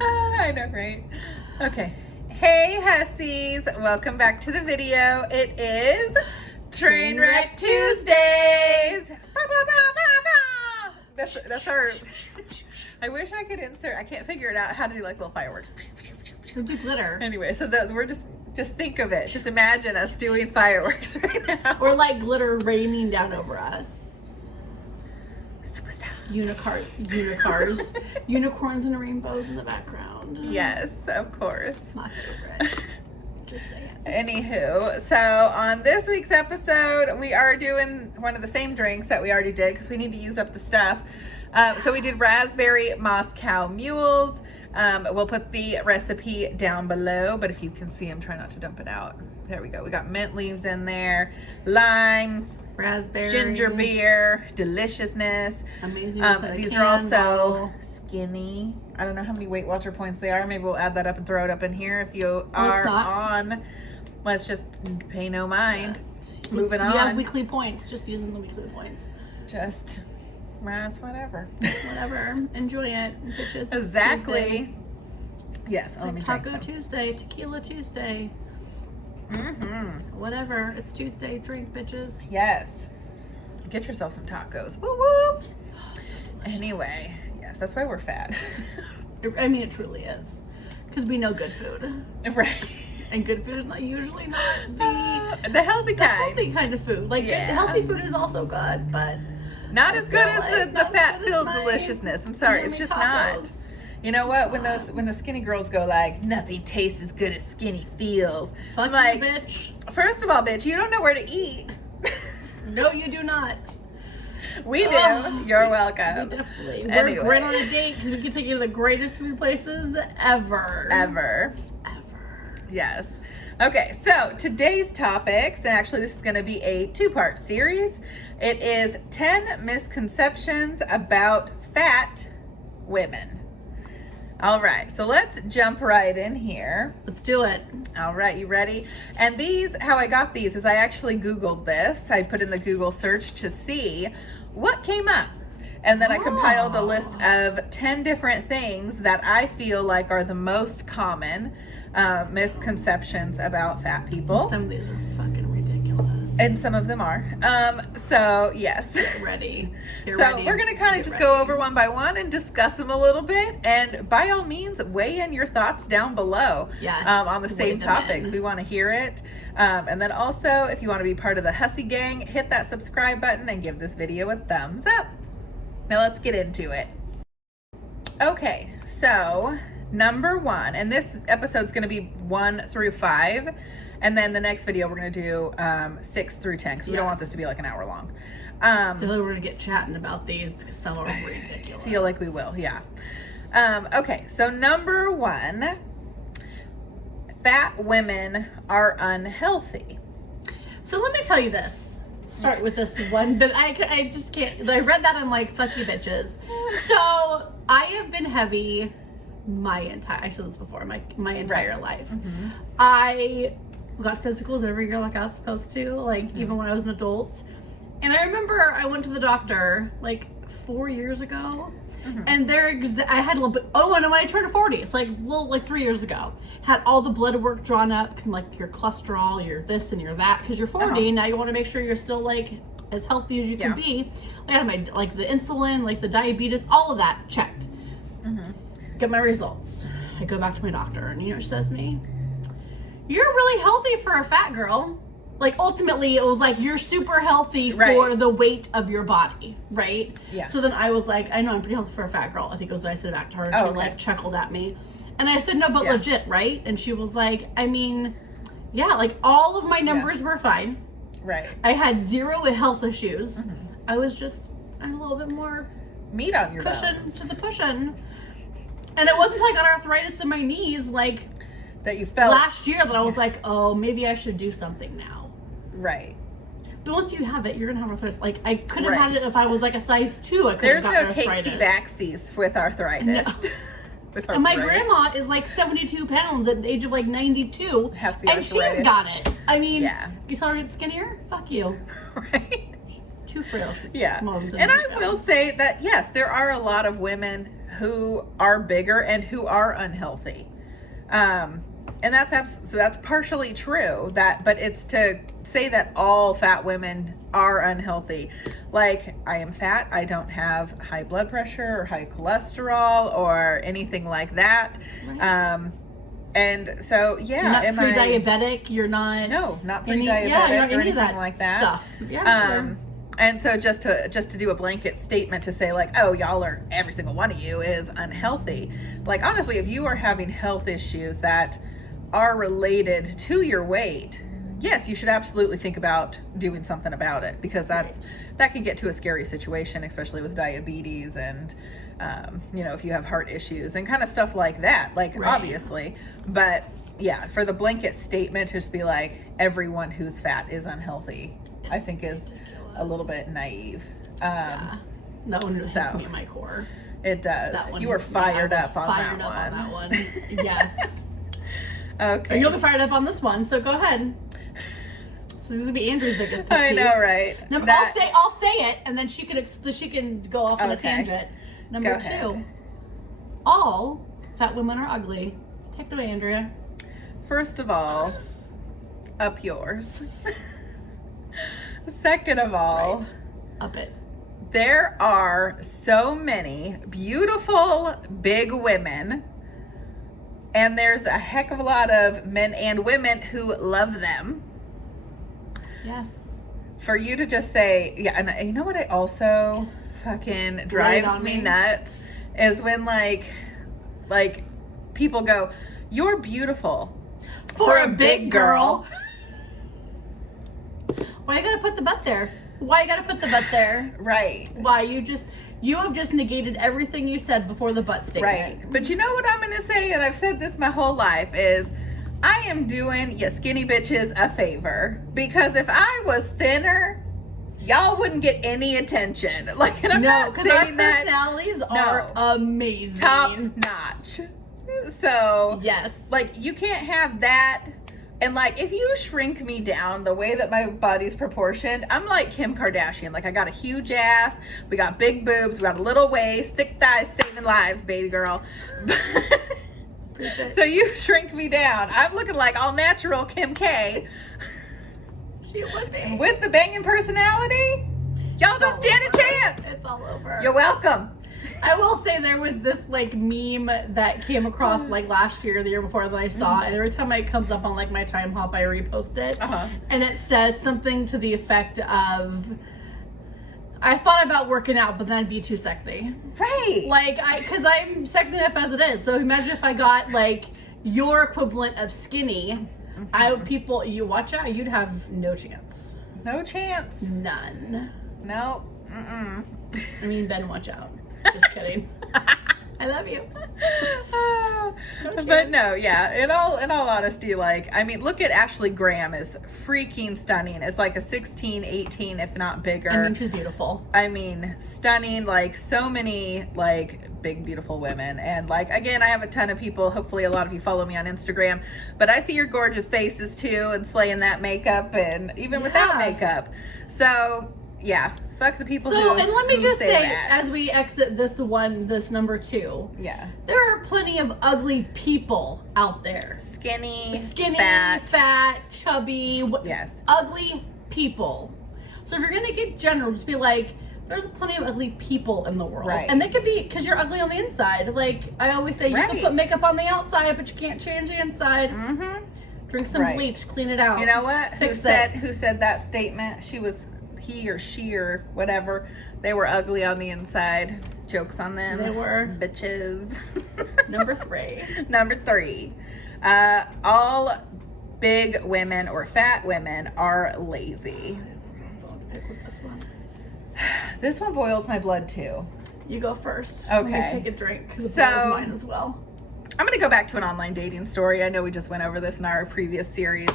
I know, right? Okay. Hey, Hussies. Welcome back to the video. It is Trainwreck Tuesdays. That's our... I wish I could insert... I can't figure it out how to do like little fireworks. We do glitter. Anyway, so we're just think of it. Just imagine us doing fireworks right now. Or like glitter raining down over us. Superstar. Unicorns. Unicorns and rainbows in the background. Yes, of course. My favorite. Just saying. Anywho, so on this week's episode, we are doing one of the same drinks that we already did because we need to use up the stuff. So we did Raspberry Moscow Mules. We'll put the recipe down below, but if you can see, I'm trying not to dump it out. There we go. We got mint leaves in there, limes, raspberry, ginger beer, deliciousness. Amazing. These are also skinny. I don't know how many Weight Watcher points they are. Maybe we'll add that up and throw it up in here if you are on. Let's just pay no mind. Moving on. You have weekly points. Just using the weekly points. Just, that's whatever. Whatever. Enjoy it, bitches. Exactly. Tuesday. Yes. Like let me Taco drink some. Tuesday, Tequila Tuesday. Whatever. It's Tuesday. Drink, bitches. Yes. Get yourself some tacos. Woo woo. Oh, so Anyway, yes, that's why we're fat. I mean, it truly is. Because we know good food. Right. And good food is not usually not the healthy kind. healthy kind of food. Like, healthy food is also good, but not as good as the fat-filled deliciousness. I'm sorry, it's just not. You know what? When the skinny girls go like, nothing tastes as good as skinny feels. Fuck I'm like, you, bitch. First of all, bitch, you don't know where to eat. No, you do not. We do. You're welcome. We definitely. Anyway. We're great on a date because we can take you to the greatest food places ever. Ever. Yes. Okay, so today's topics, and actually this is going to be a two-part series. It is 10 misconceptions about fat women. All right, so let's jump right in here. Let's do it. All right, you ready? And these, how I got these is I actually Googled this. I put in the Google search to see what came up. And then I compiled a list of 10 different things that I feel like are the most common misconceptions about fat people. Some of these are fucking ridiculous. And some of them are. So, yes. Get ready. We're going to kind of just go over one by one and discuss them a little bit. And by all means, weigh in your thoughts down below on the same topics. We want to hear it. And then also, if you want to be part of the Hussy Gang, hit that subscribe button and give this video a thumbs up. Now let's get into it. Okay, so number one, and this episode's going to be 1 through 5, and then the next video we're going to do 6 through 10 because we don't want this to be like an hour long. I feel like we're going to get chatting about these because some of them are ridiculous. I feel like we will, yeah. Okay, so number 1, fat women are unhealthy. So let me tell you this. Start with this one, but I just can't. I read that and I'm like, fuck you, bitches. So I have been heavy my entire. I said this before. My entire life. I got physicals every year like I was supposed to. Like even when I was an adult. And I remember I went to the doctor like 4 years ago, and I had a little bit. Oh, and when I turned 40, so like 3 years ago, had all the blood work drawn up because I'm like your cholesterol, you're this and you're that because you're 40. Now you want to make sure you're still like as healthy as you can be. I had my the insulin, like the diabetes, all of that checked. Get my results. I go back to my doctor, and you know what she says to me? You're really healthy for a fat girl. Like ultimately, it was like you're super healthy for the weight of your body, right? Yeah. So then I was like, I know I'm pretty healthy for a fat girl. I think it was what I said back to her, and she like chuckled at me, and I said, no, but legit, right? And she was like, I mean, yeah, like all of my numbers were fine. Right. I had 0 health issues. I was just a little bit more meat on your cushion bones. to the cushion, and it wasn't like I got arthritis in my knees like that you felt last year that I was like, oh, maybe I should do something now. Right. But once you have it, you're gonna have arthritis. Like I couldn't have had it if I was like a size 2. I couldn't There's have no arthritis. takesy backsies with arthritis. No. And my grandma is like 72 pounds at the age of like 92, and she's got it. I mean, you tell her to get skinnier? Fuck you. Right. Too frail. Yeah. And I will say that yes, there are a lot of women who are bigger and who are unhealthy. And that's partially true, but it's to say that all fat women are unhealthy. Like, I am fat, I don't have high blood pressure or high cholesterol or anything like that. Right. And so, yeah. You're not pre-diabetic, you're not... No, not pre-diabetic or anything like that. Stuff. Yeah, sure. And so just to do a blanket statement to say like, oh, y'all are, every single one of you is unhealthy. Like, honestly, if you are having health issues that are related to your weight, yes, you should absolutely think about doing something about it, because that can get to a scary situation, especially with diabetes and, if you have heart issues and kind of stuff like that, like, obviously. But yeah, for the blanket statement to just be like, everyone who's fat is unhealthy, I think is a little bit naive. That one hits me in my core. It does. You were fired up on that one. Yes. Okay. You'll be fired up on this one, so go ahead. So this will be Andrew's biggest pet peeve. I know, right? I'll say it, and then she can go off on a tangent. Number 2, all fat women are ugly. Take it away, Andrea. First of all, up yours. Second of all, up it. There are so many beautiful big women, and there's a heck of a lot of men and women who love them. Yes. For you to just say, yeah, and you know what I also fucking drives me nuts is when like people go, you're beautiful for a big girl. Why you gotta put the butt there? Right. Why you have just negated everything you said before the butt statement. Right. But you know what I'm gonna say, and I've said this my whole life, is I am doing you skinny bitches a favor, because if I was thinner, y'all wouldn't get any attention. Like, and I'm not saying that. Personalities are amazing. Top notch. So, yes. Like, you can't have that. And, like, if you shrink me down the way that my body's proportioned, I'm like Kim Kardashian. Like, I got a huge ass. We got big boobs. We got a little waist. Thick thighs, saving lives, baby girl. So you shrink me down. I'm looking like all natural Kim K. She would be. With the banging personality, y'all don't stand a chance. It's all over. You're welcome. I will say there was this like meme that came across like last year, the year before, that I saw, and every time it comes up on like my time hop, I repost it, and it says something to the effect of, I thought about working out, but then I'd be too sexy. Right. Like, because I'm sexy enough as it is. So imagine if I got like your equivalent of skinny. You watch out, you'd have no chance. No chance. None. Nope. I mean, Ben, watch out. Just kidding. I love you. But no, yeah. In all honesty, like, I mean, look at Ashley Graham is freaking stunning. It's like a 16, 18, if not bigger. I mean, she's beautiful. I mean, stunning. Like, so many like big beautiful women. And like, again, I have a ton of people. Hopefully, a lot of you follow me on Instagram. But I see your gorgeous faces too, and slaying that makeup, and even without makeup. So yeah. Fuck the people who and let me just say that. As we exit this number 2. Yeah. There are plenty of ugly people out there. Skinny, fat, chubby. Yes. Ugly people. So if you're going to get general, just be like, there's plenty of ugly people in the world. Right. And they could be, because you're ugly on the inside. Like, I always say, you can put makeup on the outside, but you can't change the inside. Mm-hmm. Drink some bleach, clean it out. You know what? Who said that statement? He or she or whatever, they were ugly on the inside. Jokes on them. They were. Bitches. Number 3. Number 3. All big women or fat women are lazy. I'm going to pick with this one. This one boils my blood too. You go first. Okay. Let me take a drink, because it boils mine as well. I'm going to go back to an online dating story. I know we just went over this in our previous series,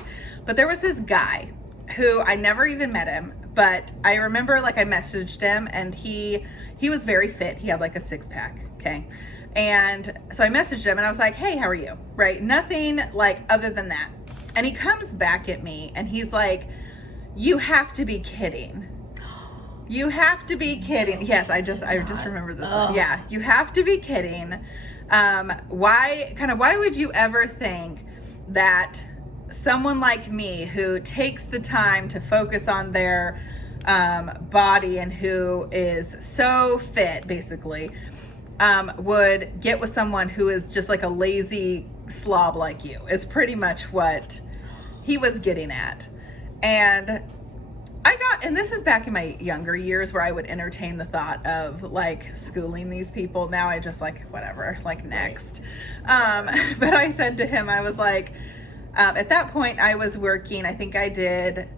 but there was this guy who I never even met him. But I remember, like, I messaged him, and he was very fit. He had, like, a 6-pack, okay? And so I messaged him, and I was like, hey, how are you? Right? Nothing, like, other than that. And he comes back at me, and he's like, you have to be kidding. You have to be kidding. Yes, I just remembered this one. Yeah, you have to be kidding. Why would you ever think that someone like me who takes the time to focus on their body and who is so fit, basically, would get with someone who is just like a lazy slob like you, is pretty much what he was getting at. And this is back in my younger years where I would entertain the thought of like schooling these people. Now I just like, whatever, like next. But I said to him, I was like, at that point I was working, I think I did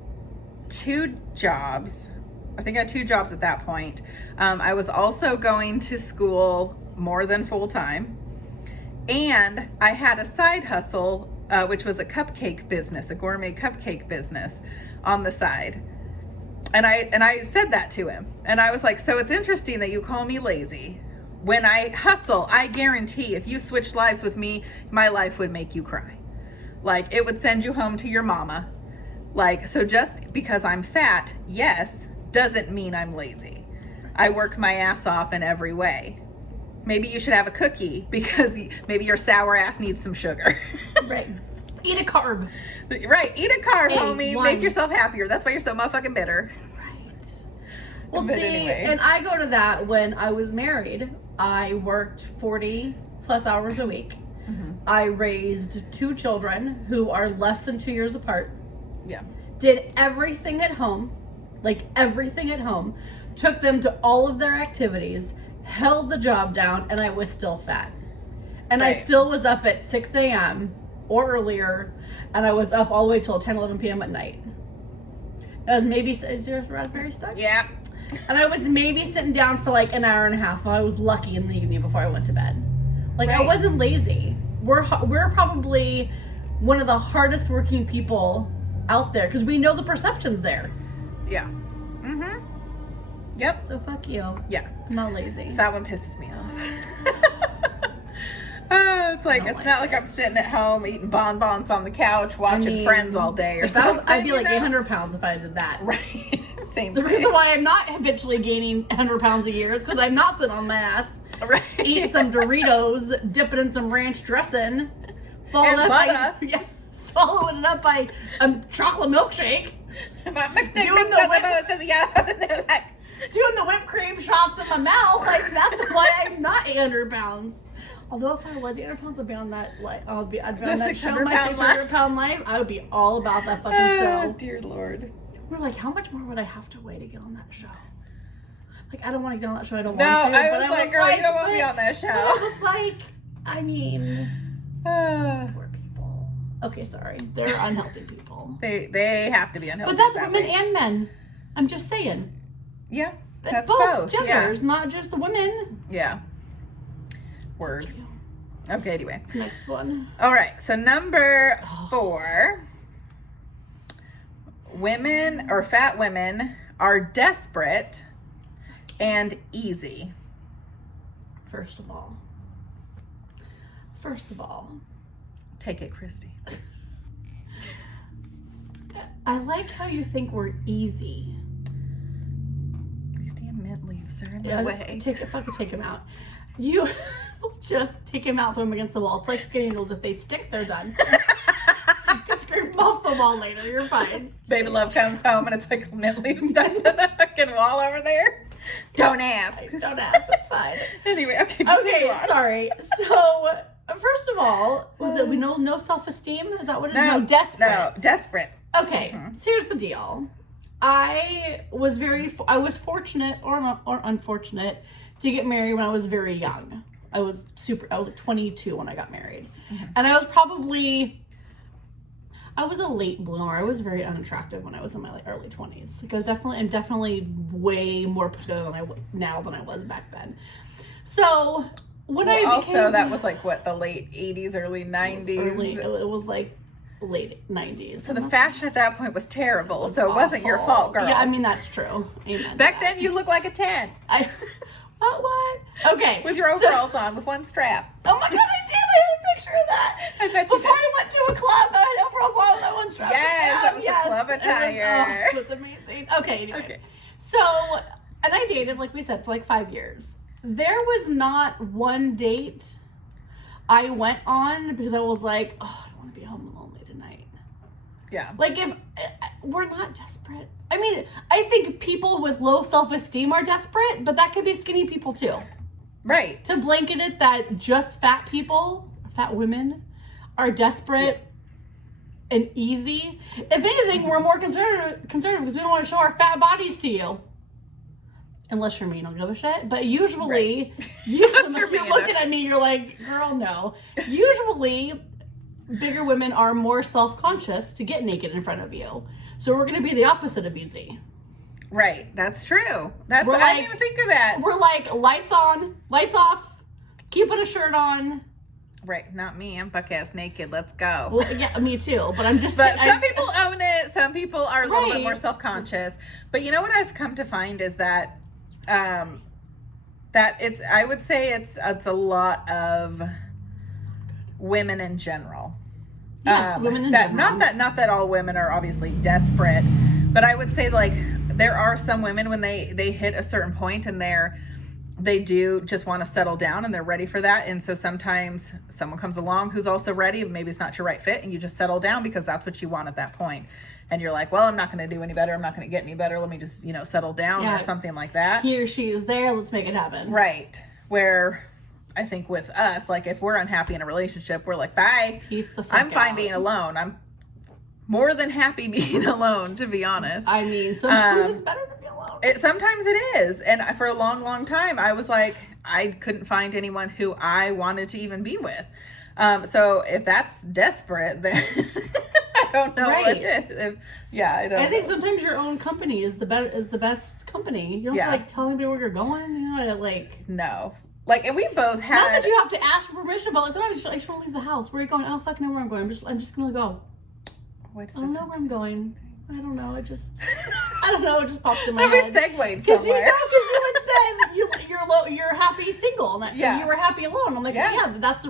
2 jobs. I think I had 2 jobs at that point. I was also going to school more than full time. And I had a side hustle, which was a cupcake business, a gourmet cupcake business on the side. And I said that to him. And I was like, so it's interesting that you call me lazy. When I hustle, I guarantee if you switched lives with me, my life would make you cry. Like, it would send you home to your mama. Like, so just because I'm fat, yes, doesn't mean I'm lazy. I work my ass off in every way. Maybe you should have a cookie because maybe your sour ass needs some sugar. Right. Eat a carb. Right. Eat a carb, homie. Make yourself happier. That's why you're so motherfucking bitter. Right. Well, But see, anyway. and I go to that when I was married. I worked 40 plus hours a week. Mm-hmm. I raised 2 children who are less than 2 years apart. Yeah. Did everything at home, like everything at home, took them to all of their activities, held the job down, and I was still fat. And Right. I still was up at 6 a.m. or earlier, and I was up all the way till 10, 11 p.m. at night. I was maybe, is yours raspberry stuck? Yeah. And I was maybe sitting down for like an hour and a half. I was lucky in the evening before I went to bed. Like, I Right. wasn't lazy. We're probably one of the hardest working people out there because we know the perception's there. Yeah. Mm-hmm. Yep. So fuck you. Yeah. I'm not lazy. So that one pisses me off. It's like, it's not like I'm sitting at home eating bonbons on the couch watching Friends all day or something. I'd be like 800 pounds if I did that. Right. Same The thing. reason why I'm not habitually gaining 100 pounds a year is because I'm not sitting on my ass. Right. Eating some Doritos, dipping in some ranch dressing, following And butter. following it up by a chocolate milkshake, doing the whipped cream shots in my mouth. Like, that's why I'm not 800 pounds. Although if I was 800 pounds, I'd be on that, like, I'd be on that show, my 600-pound life. I would be all about that fucking show. Dear Lord. We're like, how much more would I have to weigh to get on that show? Like, I don't want to get on that show. I don't No, want to. I was like, girl, you don't want to be on that show. I was like, I mean, poor people. Okay, sorry. They're unhealthy people. They have to be unhealthy. But that's women and men. I'm just saying. Yeah. It's That's both both. genders, not just the women. Yeah. Word. Okay, anyway. Next one. All right. So number 4. Women or fat women are desperate and easy. First of all, take it, Kristy. I like how you think we're easy. These damn mint leaves are in my way. If I could take him out. You just take him out, throw him against the wall. It's like skinny noodles. If they stick, they're done. You can scrape them off the wall later. You're fine. Baby love comes home and it's like mint leaves stuck to the fucking wall over there. Don't ask. Don't ask. It's fine. Anyway, okay. Okay, sorry. So, first of all, was it no self-esteem? Is that what it is? No, desperate. No, desperate. Okay, so here's the deal. I was fortunate or unfortunate to get married when I was very young. I was like 22 when I got married. Mm-hmm. And I was a late bloomer. I was very unattractive when I was in my early 20s. Like, I'm definitely way more put together now than I was back then. So that was like what, the late 80s, early 90s. It was like late 90s. So the fashion at that point was terrible. So it wasn't your fault, girl. Yeah, I mean, that's true. Amen. Back then you looked like a 10. What? Okay. With your overalls on, with one strap. Oh my god, I did! I had a picture of that. I bet you Before did. I went to a club, I had overalls on with that one strap. Yes, that was the club attire. It was amazing. Okay, anyway. Okay. So And I dated, like we said, for like 5 years. There was not one date I went on because I was like, oh, I don't want to be home lonely tonight. Yeah. Like, if we're not desperate. I mean, I think people with low self-esteem are desperate, but that could be skinny people too. Right. To blanket it that just fat people, fat women, are desperate and easy. If anything, we're more conservative because we don't want to show our fat bodies to you. Unless you're mean, I'll give a shit. But usually, you're looking at me, you're like, girl, no. Usually, bigger women are more self-conscious to get naked in front of you. So we're going to be the opposite of easy. Right. That's true. I didn't even think of that. We're like, lights on, lights off, keeping a shirt on. Right. Not me. I'm buck-ass naked. Let's go. Well, yeah, me too. But I'm just But some people own it. Some people are a little bit more self-conscious. But you know what I've come to find is that I would say it's a lot of women in general. Yes, women in general. Not that all women are obviously desperate, but I would say like there are some women when they hit a certain point and they do just want to settle down and they're ready for that. And so sometimes someone comes along who's also ready, but maybe it's not your right fit, and you just settle down because that's what you want at that point. And you're like, well, I'm not going to do any better. I'm not going to get any better. Let me just, settle down or something like that. He or she is there. Let's make it happen. Right. Where I think with us, like if we're unhappy in a relationship, we're like, bye. I'm fine being alone. I'm more than happy being alone, to be honest. I mean, sometimes it's better to be alone. Sometimes it is. And for a long, long time, I was like, I couldn't find anyone who I wanted to even be with. So if that's desperate, then I don't know what it is. I don't know. think sometimes your own company is the best company. You don't have to like tell anybody where you're going. No. Like, and we both had. Not that you have to ask for permission, but like, sometimes I just want to leave the house. Where are you going? I don't fucking know where I'm going. I'm just gonna go. I don't know where I'm going. I don't know. It just popped in my head. We segued somewhere. Because you had said you're happy single. And you were happy alone. I'm like, that's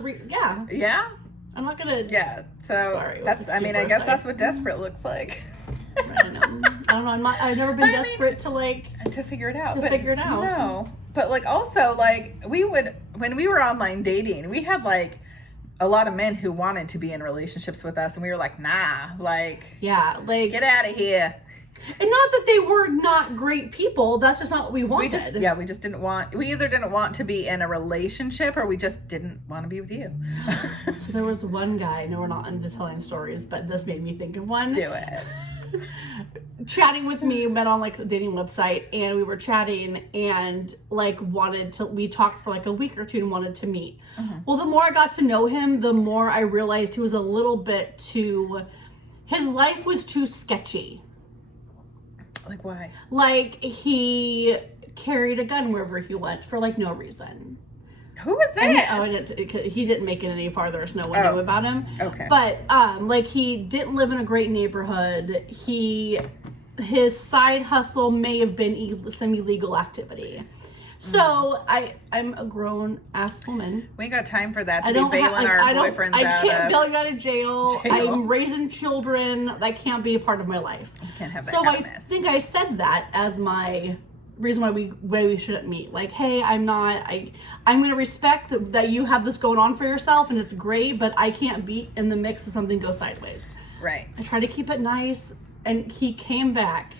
Yeah. I'm not gonna. Yeah. So sorry. I guess that's what desperate looks like. I don't know. I've never been desperate to figure it out. No. But like also like when we were online dating, we had like a lot of men who wanted to be in relationships with us, and we were like, nah, like get out of here. And not that they were not great people, that's just not what we wanted. We just didn't want. We either didn't want to be in a relationship, or we just didn't want to be with you. So there was one guy. No, we're not into telling stories, but this made me think of one. Do it. Chatting with me, met on like a dating website, and we were chatting and like we talked for like a week or two and wanted to meet. Well, the more I got to know him, the more I realized he was a little bit his life was too sketchy. Like why? Like he carried a gun wherever he went for like no reason. Who was this? He didn't make it any farther, so no one knew about him. Okay. But like he didn't live in a great neighborhood. His side hustle may have been some illegal activity. So I'm a grown ass woman. We ain't got time for that to be bailing our boyfriends out. I can't bail you out of jail. I'm raising children. That can't be a part of my life. You can't have that So kind of I mess. think I said that as my reason why we shouldn't meet. Like, hey, I'm going to respect that you have this going on for yourself and it's great, but I can't be in the mix if something goes sideways. Right. I try to keep it nice, and he came back.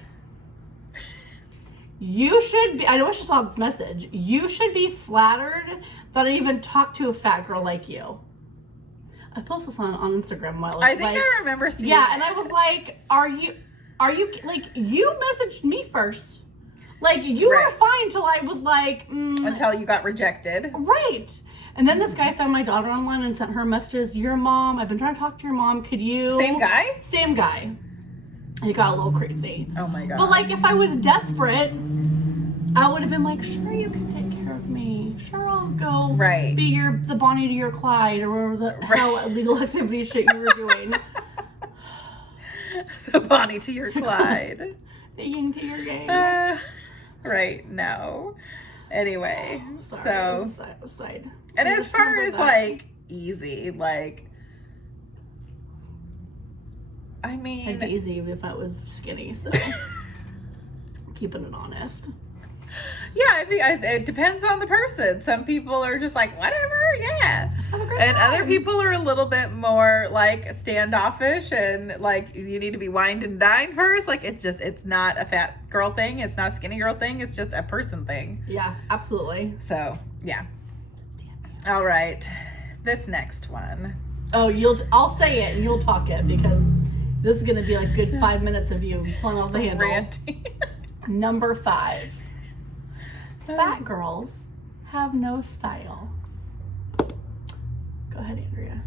You should be, I know I just saw this message. You should be flattered that I even talked to a fat girl like you. I posted this on Instagram a while ago. I think I remember seeing it. And I was like, are you, like, you messaged me first. Like, you were fine till I was like... Until you got rejected. Right. And then this guy found my daughter online and sent her messages. Your mom, I've been trying to talk to your mom. Could you... Same guy? Same guy. It got a little crazy. Oh my God. But like, if I was desperate, I would have been like, sure, you can take care of me. Sure, I'll go be the Bonnie to your Clyde, or the hell illegal activity shit you were doing. So Bonnie to your Clyde. The yin to your yang. Right, no. Anyway, sorry, so side. And as far as like easy, like I mean, it'd be easy even if I was skinny, so keeping it honest. Yeah, I think it depends on the person. Some people are just like, whatever, yeah. And other people are a little bit more like standoffish and like you need to be wined and dined first. Like it's not a fat girl thing. It's not a skinny girl thing. It's just a person thing. Yeah, absolutely. So, yeah. All right. This next one. Oh, I'll say it and you'll talk it because this is going to be like good 5 minutes of you flung off the handle. Ranting. Number 5. Fat girls have no style. Go ahead, Andrea.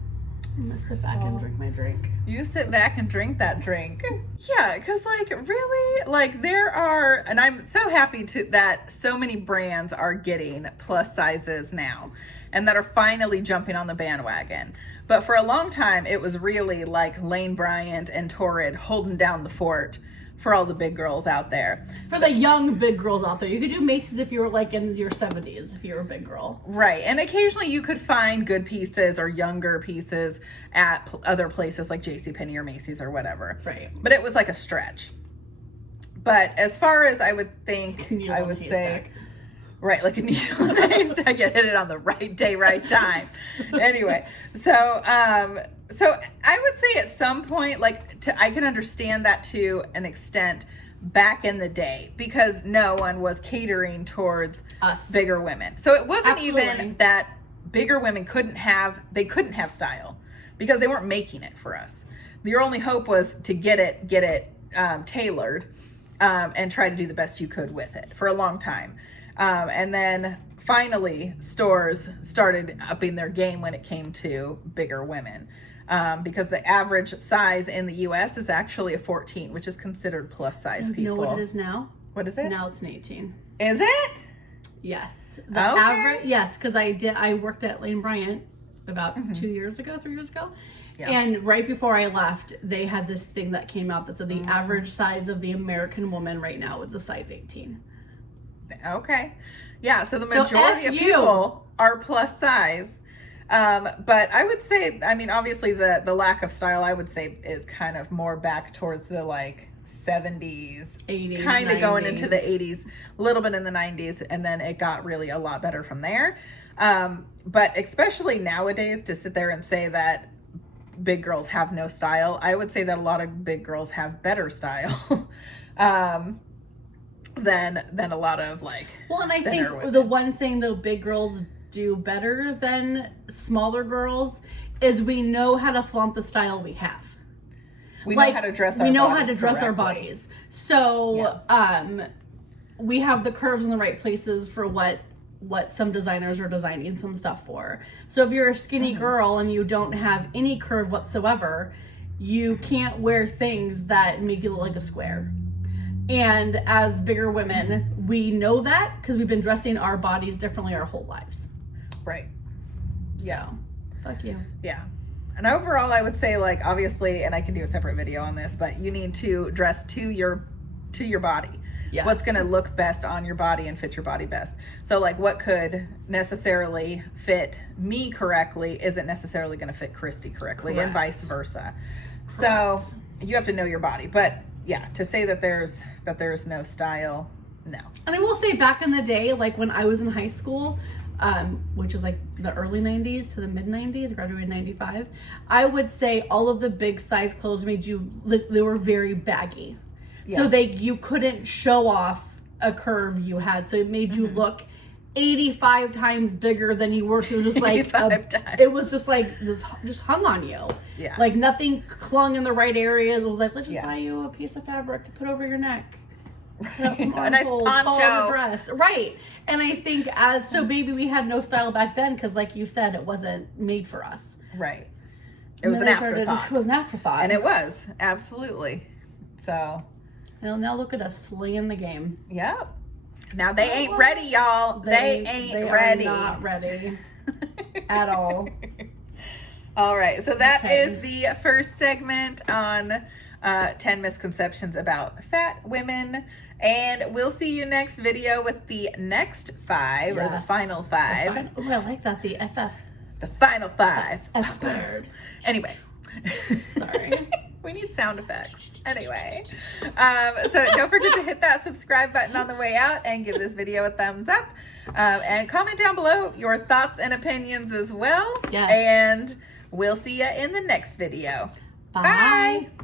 I'm gonna sit back and drink my drink. You sit back and drink that drink. Yeah, because like really, like there are, and I'm so happy that so many brands are getting plus sizes now and that are finally jumping on the bandwagon. But for a long time, it was really like Lane Bryant and Torrid holding down the fort for all the big girls out there. For the young big girls out there. You could do Macy's if you were like in your 70s, if you were a big girl. Right. And occasionally you could find good pieces or younger pieces at other places like JCPenney or Macy's or whatever. Right. But it was like a stretch. But as far as I would think, I would say... Right, like a needle in a haystack. I get hit it on the right day, right time. Anyway, so I would say at some point, I can understand that to an extent back in the day because no one was catering towards us, bigger women. So it wasn't Absolutely. even that bigger women couldn't have style because they weren't making it for us. Your only hope was to get it tailored and try to do the best you could with it for a long time. And then finally stores started upping their game when it came to bigger women. Because the average size in the US is actually a 14, which is considered plus size people. You know what it is now? What is it? Now it's an 18. Is it? Yes. The average, yes, because I worked at Lane Bryant about 3 years ago. Yeah. And right before I left, they had this thing that came out that said the average size of the American woman right now is a size 18. Okay. Yeah, so the majority of people are plus size. But I would say, I mean, obviously the lack of style, I would say, is kind of more back towards the like 70s, 80s, kind of 90s. going into the 80s, a little bit in the 90s, and then it got really a lot better from there. But especially nowadays, to sit there and say that big girls have no style, I would say that a lot of big girls have better style. Than a lot of like. Well, and I think the one thing though big girls do better than smaller girls is we know how to flaunt the style we have. We know how to dress our bodies. We know how to dress our bodies. So we have the curves in the right places for what some designers are designing some stuff for. So if you're a skinny girl and you don't have any curve whatsoever, you can't wear things that make you look like a square. And as bigger women, we know that because we've been dressing our bodies differently our whole lives. Right. Yeah. So, fuck you. Yeah. And overall, I would say, like, obviously, and I can do a separate video on this, but you need to dress to your body. Yes. What's going to look best on your body and fit your body best. So, like, what could necessarily fit me correctly isn't necessarily going to fit Kristy correctly, and vice versa. Correct. So, you have to know your body. But yeah, to say that there's no style, no. And I will say back in the day, like when I was in high school, which is like the early 90s to the mid 90s, I graduated in 95, I would say all of the big size clothes made you, they were very baggy. Yeah. So you couldn't show off a curve you had. So it made you look 85 times bigger than you were. So it was just like, it was just like, this just hung on you. Yeah. Like nothing clung in the right areas. It was like, let's just buy you a piece of fabric to put over your neck. Right. A nice poncho. Dress. Right. And I think so maybe we had no style back then because like you said, it wasn't made for us. Right. It was an afterthought. It was an afterthought. And it was. Absolutely. So. And now look at us slaying the game. Yep. Now they ain't ready, y'all. They ain't ready. Are not ready at all. All right. So that is the first segment on 10 misconceptions about fat women. And we'll see you next video with the next 5 or the final 5. Oh, I like that. The FF. The final 5. F squared. Anyway. Sorry. We need sound effects. Anyway, so don't forget to hit that subscribe button on the way out and give this video a thumbs up. And comment down below your thoughts and opinions as well. Yes. And we'll see you in the next video. Bye. Bye.